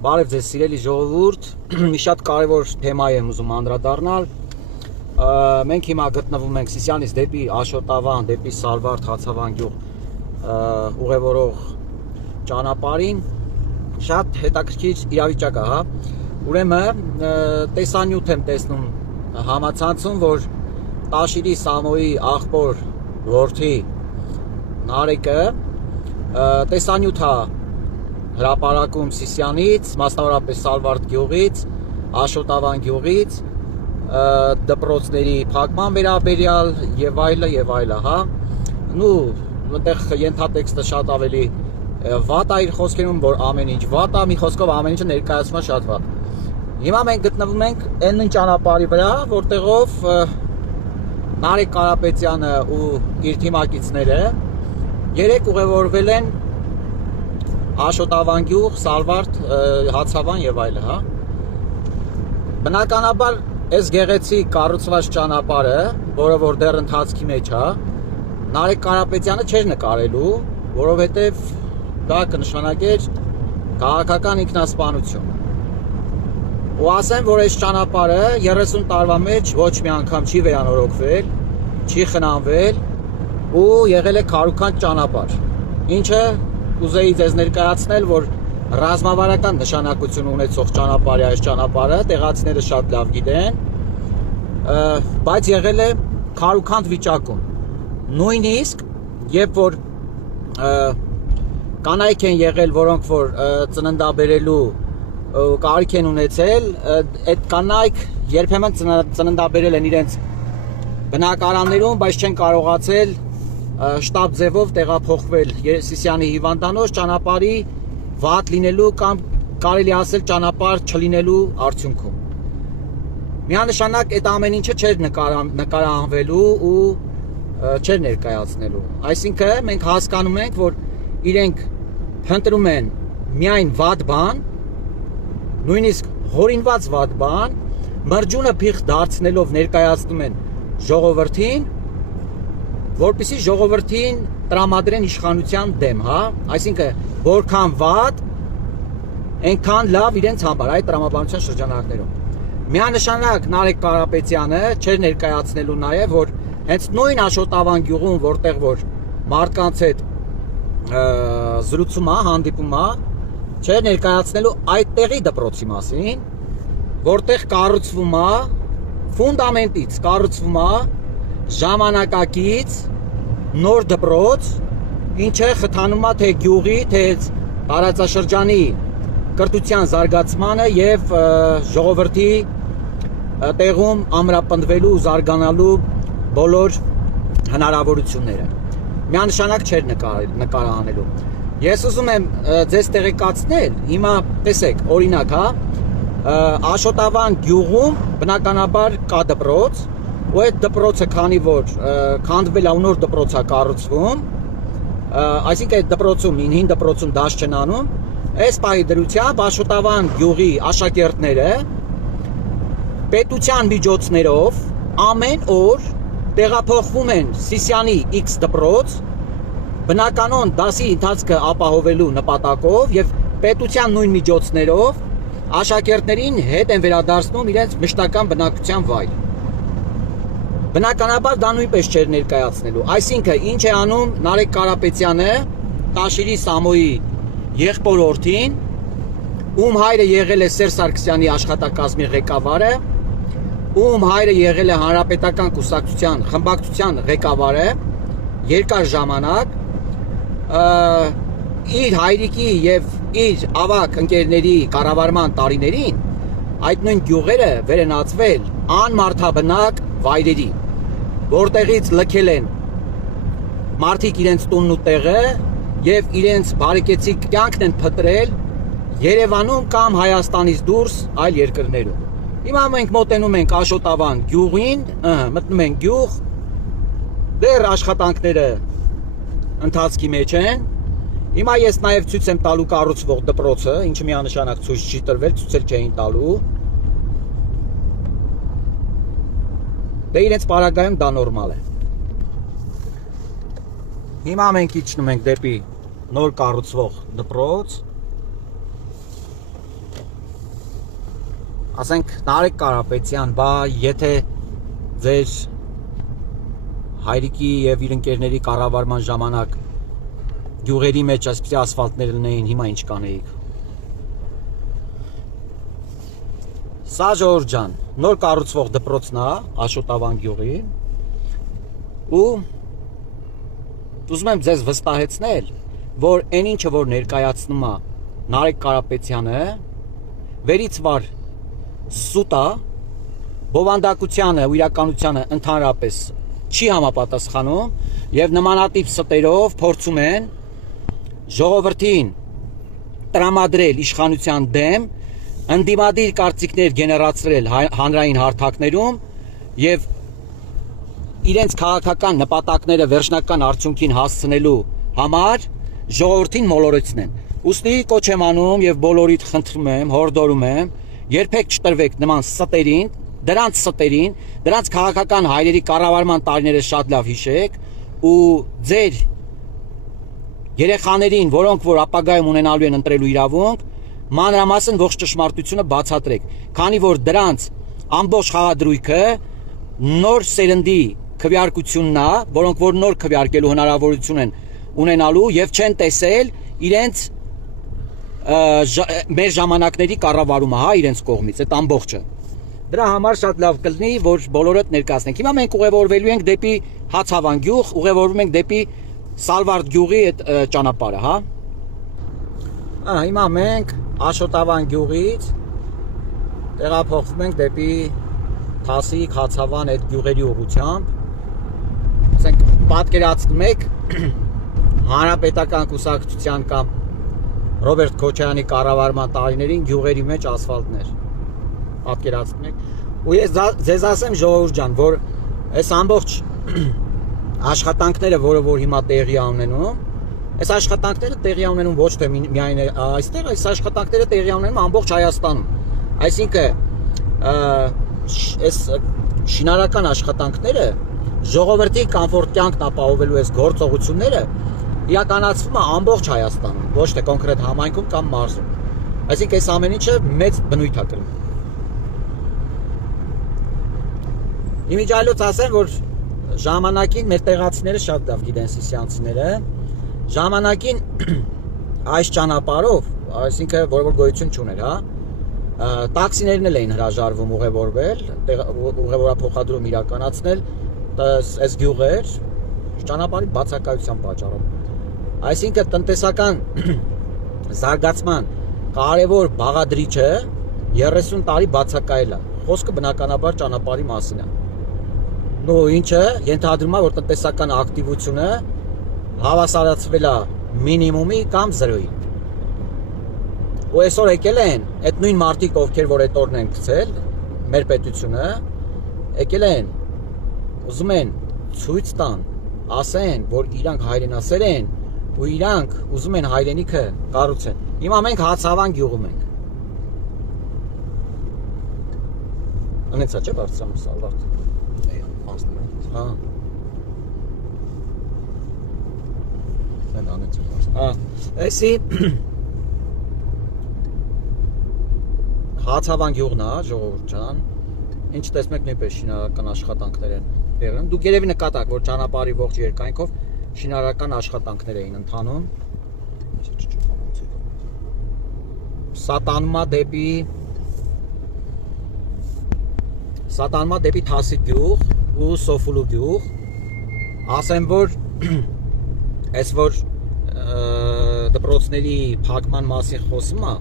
Բարև ձեզ սիրելի ժողովուրդ, մի շատ կարևոր թեմա եմ ուզում անդրադառնալ։ Մենք հիմա գտնվում ենք Սիսյանից դեպի Աշոտավան, դեպի Սալվարդ, Հացավան գյուղ ուղևորող ճանապարհին։ Շատ հետաքրքիր իրավիճակ է, հա։ Ուրեմն տեսանյութ եմ տեսնում համացանցում, որ Տաշիրի Սամոյի աղբոր որդի Նարեկը տեսանյութ է հրապարակում Սիսյանից, մասնավորապես Սալվարդ գյուղից, Աշոտավան գյուղից, դպրոցների փակման վերաբերյալ եւ այլը, հա։ Նու այնտեղ ենթատեքստը շատ ավելի վատ է իր խոսքերում, որ ամեն ինչ վատ է, մի խոսքով ամեն ինչը ներկայացնում է շատ վատ։ Հիմա մենք գտնվում ենք այն նույն ճանապարհի վրա, որտեղով Նարեկ Կարապետյանը ու իր թիմակիցները երեք ուղևորվել են Աշոտավան գյուղ, Սալվարդ, Հացավան եւ այլը, հա։ Բնականաբար այս գեղեցիկ կառուցված ճանապարհը, որը որ դեռ ընթացքի մեջ է, Նարեկ Կարապետյանը չէր նկարելու, որովհետեւ դա կնշանակեր քաղաքական ինքնասպանություն։ Ու ասեմ, որ այս ճանապարհը 30 տարվա մեջ ոչ մի անգամ չի վերանորոգվել, չի խնամվել ու եղել է քարուքանջ ճանապարհ, ինչը ուզեի ձեզ ներկայացնել, որ ռազմավարական նշանակություն ունեցող ճանապարհ է այս ճանապարհը, տեղացիները շատ լավ գիտեն, բայց եղել է քարուքանդ վիճակում։ Նույնիսկ երբ որ կանայք են եղել, որոնք որ ծննդաբերելու կարիք են ունեցել, այդ կանայք երբեմն ծննդաբերել են իրենց բնակարաններում, բայց չեն կարողացել շտապ ձևով տեղափոխվել Սիսյանի հիվանդանոց ճանապարհի վատ լինելու կամ կարելի ասել ճանապարհ չլինելու արդյունքում։ Միանշանակ այդ ամեն ինչը չէր նկարահանվելու ու չէր ներկայացնելու։ Այսինքն մենք հասկանում ենք, որ իրենք փնտրում են միայն վատ բան, նույնիսկ հորինված վատ բան, մրջունը փիղ դարձնելով ներկայացնում են ժողովրդին, որպեսզի ժողովրդին տրամադրեն իշխանության դեմ, հա, այսինքն որքան վատ, այնքան լավ իրենց համար այդ տրամաբանության շրջանակներում։ Միանշանակ Նարեկ Կարապետյանը չէր ներկայացնելու նաև, որ հենց նույն Աշոտավան գյուղում, որտեղ որ մարդկանց հետ զրուցում է, հանդիպում է, չէր ներկայացնելու այդտեղի դպրոցի մասին, որտեղ կառուցվում է ֆունդամենտից կառուցվում է ժամանակակից նոր դպրոց, ինչը խթանում է թե գյուղի, թե տարածաշրջանի կրթության զարգացմանը եւ ժողովրդի տեղում ամրապնդվելու ու զարգանալու բոլոր հնարավորությունները։ Միանշանակ չէր նկարահանելու։ Ես ուզում եմ ձեզ տեղեկացնել, հիմա տեսեք, օրինակ, հա, Աշոտավան գյուղում բնականաբար կա դպրոց, ու այդ դպրոցը քանի որ քանդվել է ու նոր դպրոց է կառուցվում, այսինքն այդ դպրոցում, հին դպրոցում դաս չեն անում, այս պահի դրությամբ Աշոտավան գյուղի աշակերտները պետության միջոցներով ամեն օր տեղափոխվում են Սիսյանի X դպրոց, բնականon դասի ընթացքը ապահովելու նպատակով եւ պետության նույն միջոցներով աշակերտներին հետ են վերադարձնում իրենց մշտական բնակության վայր։ Բնականաբար դա նույնպես չէր ներկայացնելու, այսինքն ինչ է անում Նարեկ Կարապետյանը, Տաշիրի Սամոյի եղբոր որդին, ում հայրը եղել է Սերժ Սարգսյանի աշխատակազմի ղեկավարը, ում հայրը եղել է Հանրապետական կուսակցության խմբակցության ղեկավարը երկար ժամանակ, իր հայրիկի եւ իր ավակ ընկերների կառավարման տարիներին այդ նույն գյուղերը վերենացվել անմարդաբնակ վայրերի, որտեղից լքել են մարդիկ իրենց տունն ու տեղը եւ իրենց բարեկեցիկ կյանքն են փտրել Երևանում կամ Հայաստանից դուրս այլ երկրներում։ Հիմա մենք մոտենում ենք Աշոտավան գյուղին, մտնում ենք գյուղ, դեռ աշխատանքները ընթացքի մեջ են։ Հիմա ես նաև ցույց եմ տալու կառուցվող դպրոցը, ինչը միանշանակ ցույց չի տրվել, ցույցել չէին տալու։ Դե իրենց պարագայում դա նորմալ է։ Հիմա մենք իջնում ենք դեպի նոր կառուցվող դպրոց։ ասենք Նարեկ Կարապետյան, բա եթե ձեր հայրիկի եւ իր ընկերների կառավարման ժամանակ գյուղերի մեջ այսպիսի ասֆալտներ լինեին, հիմա ինչ կանեիք։ Սա Ժողովուրդ ջան, նոր կառուցվող դպրոցն է Աշոտավան գյուղի ու ուզում եմ ձեզ վստահեցնել, որ այն ինչը որ ներկայացնում է Նարեկ Կարապետյանը վերից վար սուտ է, բովանդակությանը ու իրականությանը ընդհանրապես չի համապատասխանում եւ նմանատիպ ստերով փորձում են ժողովրդին տրամադրել իշխանության դեմ, ընդդիմադիր կարծիքներ գեներացրել հանրային հարթակներում եւ իրենց քաղաքական նպատակները վերջնական արդյունքին հասցնելու համար ժողովրդին մոլորեցնեն։ Ուստի կոչ եմ անում եւ բոլորիդ խնդրում եմ, հորդորում եմ, երբեք չտրվեք նման ստերին, դրանց քաղաքական հայրերի կառավարման տարիները շատ լավ հիշեք ու ձեր երեխաներին, որոնք որ ապագայում ունենալու են ընտրելու իրավունք, մանրամասն ողջ ճշմարտությունը բացատրեք, քանի որ դրանց ամբողջ խաղադրույքը նոր սերնդի քվեարկությունն է, որոնք որ նոր քվեարկելու հնարավորություն են ունենալու եւ չեն տեսել իրենց մեր ժամանակների կառավարումը, հա, իրենց կողմից, այդ ամբողջը։ Դրա համար շատ լավ կլինի, որ բոլորդ ներկայացնենք։ Հիմա մենք ուղևորվելու ենք դեպի Հացավան գյուղ, ուղևորվում ենք դեպի Սալվարդ գյուղի այդ ճանապարհը, հա։ Հիմա մենք Աշոտավան գյուղից տեղափոխվում ենք դեպի Թասիկ, Հացավան այդ գյուղերի ուղղությամբ։ Ասենք պատկերացնում եք Հանրապետական կուսակցության կամ Ռոբերտ Քոչարյանի կառավարման տարիներին գյուղերի մեջ ասֆալտներ պատկերացնում եք ու ես ձեզ ասեմ ժողովուրդ ջան, որ այս ամբողջ աշխատանքները, որը որ հիմա տեղի ունենում, այս աշխատանքները տեղի ունենում ոչ թե միայն այստեղ, այս աշխատանքները տեղի ունենում ամբողջ Հայաստանում, այսինքն այս շինարարական աշխատանքները ժողովրդի կոմֆորտ կյանքն ապահովելու այս գործողությունները իրականացվում է ամբողջ Հայաստանում, ոչ թե կոնկրետ համայնքում կամ մարզում։ Այսինքն այս ամեն ինչը մեծ բնույթ է կրում։ Իմիջիայլոց ասեմ, որ ժամանակին մեր տեղացիները շատ լավ գիտեն սիսյանցիները, ժամանակին այս ճանապարհով, այսինքն որ գոյություն չուներ, հա, տաքսիներն էլ էին հրաժարվում ուղևորվել, ուղևորափոխադրում իրականացնել այս գյուղեր ճանապարհի բացակայության պատճառով։ Այսինքն տնտեսական զարգացման կարևոր բաղադրիչը 30 տարի բացակայել է։ Խոսքը բնականաբար ճանապարհի մասին է։ Նո ինչը ենթադրում է, որ տնտեսական ակտիվությունը հավասարացվել է մինիմումի կամ 0-ի։ Ու այսօր եկել են այդ նույն մարդիկ, ովքեր որ այդ օրն են գցել մեր պետությունը, եկել են ուզում են ցույց տան, ասեն, որ իրանք հայրենասեր են ու իրանք ուզում են հայրենիքը կառուցեն։ Հիմա մենք Հացավան գյուղում ենք։ Անեցա չէ բարձրանում Սալվարդ։ Հա։ Անեցա բարձրանում։ Էսի Հացավան գյուղն է, ժողովուրդ ջան։ Ինչ տեսնում եք նույնպես շինարարական աշխատանքներ են տեղում։ Դուք երևի նկատակ, որ ճանապարհի ողջ երկայնքով շինարարական աշխատանքներ էին ընթանում։ Սատանմա դեպի Թասիկ գյուղ ու Սոֆուլու գյուղ։ Ասեմ, որ այս որ դպրոցների փակման մասին խոսում է,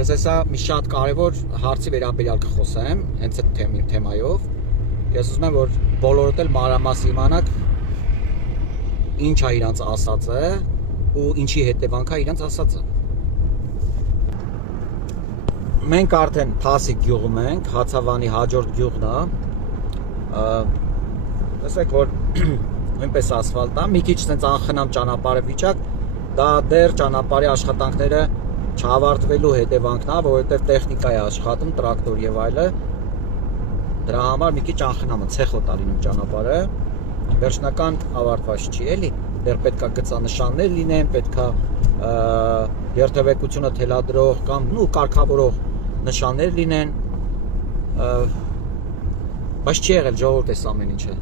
ես հեսա մի շատ կարևոր հարցի վերաբերյալ կխոսեմ, հենց այդ թեմայով։ Ես ուզում եմ, որ բոլորդ էլ մանրամասն իմանաք ինչ է իրանց ասածը ու ինչի հետևանք է իրանց ասածը։ Մենք արդեն Թասիկ գյուղում ենք, Հացավանի հաջորդ գյուղն է։ Տեսեք, որ նույնպես ասֆալտ է, մի քիչ sense անխնամ ճանապարհի վիճակ, դա դեռ ճանապարհի աշխատանքները չավարտվելու հետևանքն է, որովհետև տեխնիկա է աշխատում, տրակտոր եւ այլը։ Դրա համար մի քիչ անխնամ է, ցեխոտ է լինում ճանապարհը։ Վերջնական ավարտված չի էլի, դեռ պետքա գծանշաններ լինեն, պետքա երթևեկությունը թելադրող կամ կարգավորող նշաններ լինեն, բայց չի եղել ժողովուրդ այս ամեն ինչը։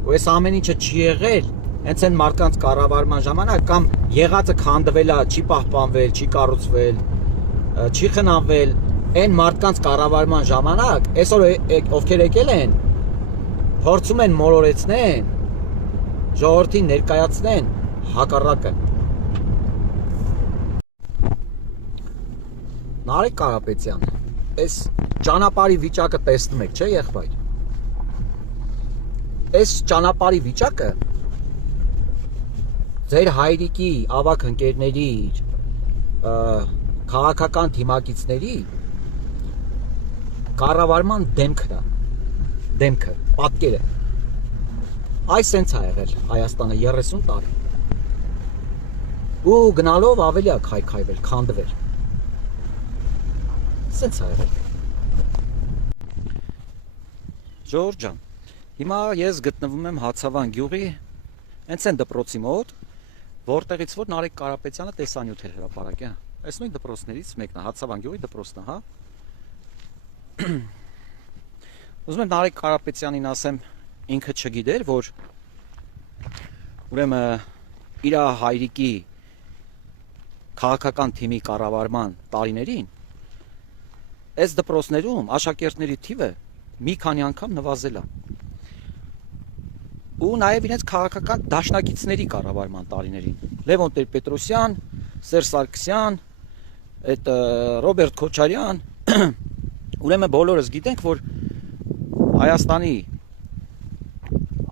Ու այս ամեն ինչը չի եղել հենց այն մարդկանց կառավարման ժամանակ կամ եղածը քանդվել է, չի պահպանվել, չի կառուցվել, չի խնամվել այն մարդկանց կառավարման ժամանակ, այսօր ովքեր եկել են, փորձում են մոլորեցնեն, ժողովրդին ներկայացնեն հակառակը։ Նարեկ Կարապետյան, այս ճանապարհի վիճակը տեսնում եք, չէ՞ եղբայր։ Այս ճանապարհի վիճակը ձեր հայրիկի ավակ ընկերների, քաղաքական թիմակիցների կառավարման դեմքն է, դեմքը, պատկերը։ Այս սենց է եղել Հայաստանը 30 տարի։ Ու գնալով ավելի է քայքայվել, քանդվել։ Սենց է եղել։ Ժողովուրդ ջան, հիմա ես գտնվում եմ Հացավան գյուղի հենց այն դպրոցի մոտ, որտեղից որ Նարեկ Կարապետյանը տեսանյութ էր հրապարակել։ Այս նույն դպրոցներից մեկն է, Հացավան գյուղի դպրոցն է, հա։ Ուզում եմ Նարեկ Կարապետյանին ասեմ, ինքը չգիտեր, որ ուրեմն իր հայրիկի քաղաքական թիմի կառավարման տարիներին այս դպրոցներում աշակերտների թիվը մի քանի անգամ նվազել է։ Ու նաև իրենց քաղաքական դաշնակիցների կառավարման տարիներին Լևոն Տեր-Պետրոսյան, Սերժ Սարգսյան, այդ Ռոբերտ Քոչարյան, ուրեմն բոլորս գիտենք, որ Հայաստանի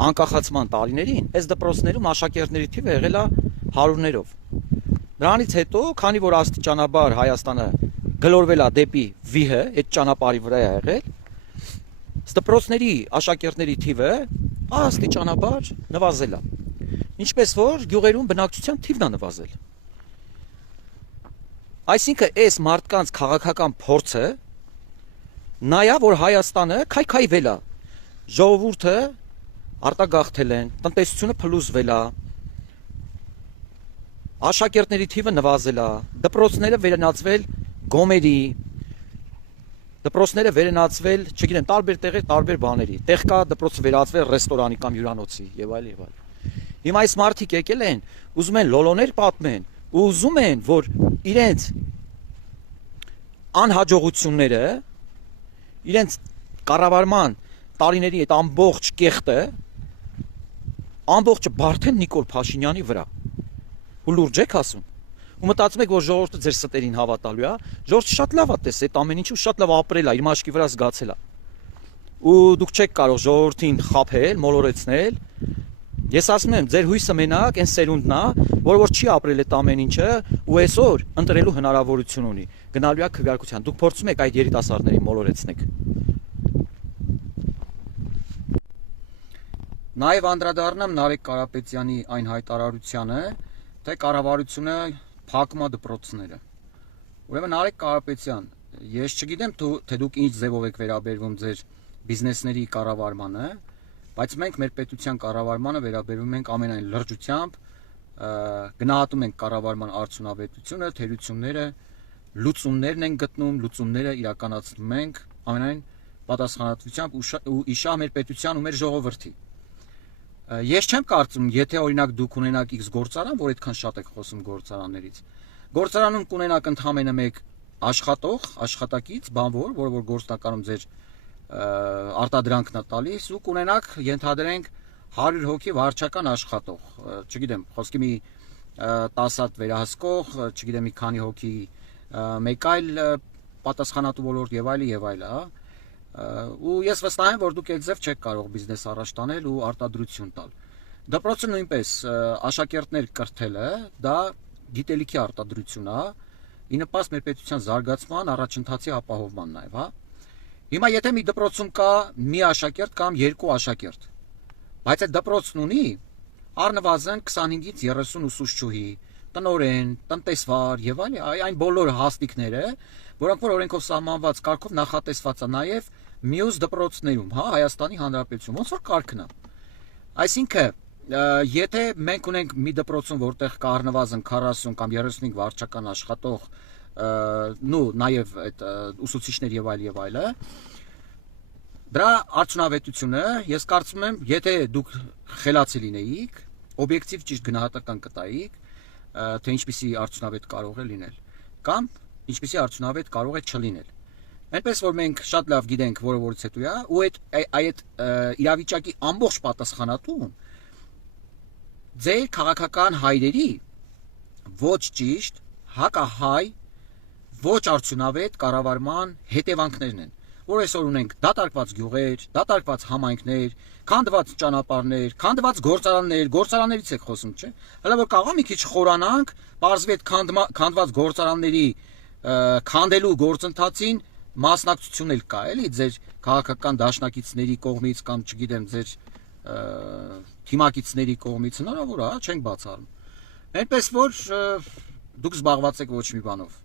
անկախացման տարիներին այս դպրոցներում աշակերտների թիվը եղել է հարյուրներով։ Դրանից հետո, քանի որ աստիճանաբար Հայաստանը գլորվել է դեպի վիհը, այդ ճանապարհի վրա է եղել, դպրոցների աշակերտների թիվը աստիճանաբար նվազել է։ Ինչպես որ գյուղերում բնակչության թիվն է նվազել։ Այսինքն այս մարդկանց քաղաքական փորձը նայա, որ Հայաստանը քայքայվել է, ժողովուրդը արտագաղթել են, տնտեսությունը փլուզվել է, աշակերտների թիվը նվազել է, դպրոցները վերանացվել գոմերի, դպրոցները վերանացվել, չգիտեմ, տարբեր տեղեր, տարբեր բաների, տեղ կա դպրոցը վերածվել ռեստորանի կամ հյուրանոցի եւ այլ եւ այլ։ Հիմա այս մարդիկ եկել են, ուզում են լոլոներ պատմեն, ու ուզում են, որ իրենց անհաջողությունները, իրենց կառավարման տարիների այդ ամբողջ կեղտը, ամբողջը բարթեն Նիկոլ Փաշինյանի վրա։ Ու լուրջ եք ասում։ Ու մտածում եք, որ ժողովուրդը ձեր ստերին հավատալու է, ժողովուրդը շատ լավ է տեսել այդ ամեն ինչը ու շատ լավ ապրել է, իր մաշկի վրա զգացել է։ Ու դուք չեք կարող ժողովրդին խաբել, մոլորեցնել։ Ես ասում եմ, ձեր հույսը մենակ այն սերունդն է, որ չի ապրել այդ ամեն ինչը ու այսօր ընտրելու հնարավորություն ունի։ Գնալու է քվեարկության։ Դուք փորձում եք այդ երիտասարդներին մոլորեցնեք։ Նաև անդրադառնամ Նարեկ Կարապետյանի այն հայտարարությանը, թե կառավարությունը փակում է դպրոցները։ Ուրեմն Նարեկ Կարապետյան, ես չգիտեմ թե դուք ինչ ձևով եք վերաբերվում ձեր բիզնեսների կառավարմանը, բայց մենք մեր պետության կառավարմանը վերաբերվում ենք ամենայն լրջությամբ, գնահատում ենք կառավարման արդյունավետությունը, թերությունները, լուծումներն ենք գտնում, լուծումները իրականացնում ենք ամենայն պատասխանատվությամբ ու իշահ մեր պետության ու մեր ժողովրդի։ Ես չեմ կարծում, եթե օրինակ դուք ունենաք X գործարան, որ այդքան շատ եք խոսում գործարաններից։ Գործարանում կունենաք ընդհանրապես մեկ աշխատող, աշխատակից, բանվոր, որ գործնականում ձեր արտադրանքն է տալիս ու կունենաք, ենթադրենք 100 հոգի վարչական աշխատող, չգիտեմ, խոսքի մի 10 հատ վերահսկող, չգիտեմ, մի քանի հոգի մեկ այլ պատասխանատու ոլորտ եւ այլ եւ այլ, հա։ Ու ես վստահ եմ, որ դուք այդ ձև չեք կարող բիզնես առաջ տանել ու արտադրություն տալ։ Դպրոցը նույնպես աշակերտներ կրթելը, դա գիտելիքի արտադրություն է, ի նպաստ մեր պետության զարգացման, առաջընթացի ապահովման նաև, հա։ Հիմա եթե մի դպրոցում կա մի աշակերտ կամ երկու աշակերտ, բայց այդ դպրոցն ունի առնվազն 25-ից 30 ուսուցչուհի, տնօրեն, տնտեսվար եւ այլ, այն բոլոր հաստիկները, որոնք որ օրենքով սահմանված կարգով նախատեսված է նաև մյուս դպրոցներում, հա, Հայաստանի Հանրապետությունում, ոնց որ կարգն է։ Այսինքն, եթե մենք ունենք մի դպրոցում, որտեղ կա առնվազն 40 կամ 35 վարչական աշխատող, նու նաև այդ ուսուցիչներ եւ այլը, դրա արդյունավետությունը ես կարծում եմ, եթե դուք խելացի լինեիք, օբյեկտիվ ճիշտ գնահատական կտայիք, թե ինչպիսի արդյունավետ կարող է լինել, կամ ինչպիսի արդյունավետ կարող է չլինել։ Այնպես որ մենք շատ լավ գիտենք, որը որից հետո է, ու այդ իրավիճակի ամբողջ պատասխանատուն ձեր քաղաքական հայրերի ոչ ճիշտ, հակահայ, ոչ արդյունավետ կառավարման հետևանքներն են, որ այսօր ունենք դատարկված գյուղեր, դատարկված համայնքներ, քանդված ճանապարհներ, քանդված գործարաններից եք խոսում, չէ՞։ Հələ որ կարող մի քիչ խորանանք, բարձվի այդ քանդված գործարանների քանդելու գործընթացին մասնակցություն էլ կա, էլի ձեր քաղաքական դաշնակիցների կողմից կամ չգիտեմ ձեր թիմակիցների կողմից հնարավոր է, չենք բացառում։ Այնպես որ դուք զբաղված եք ոչ մի բանով։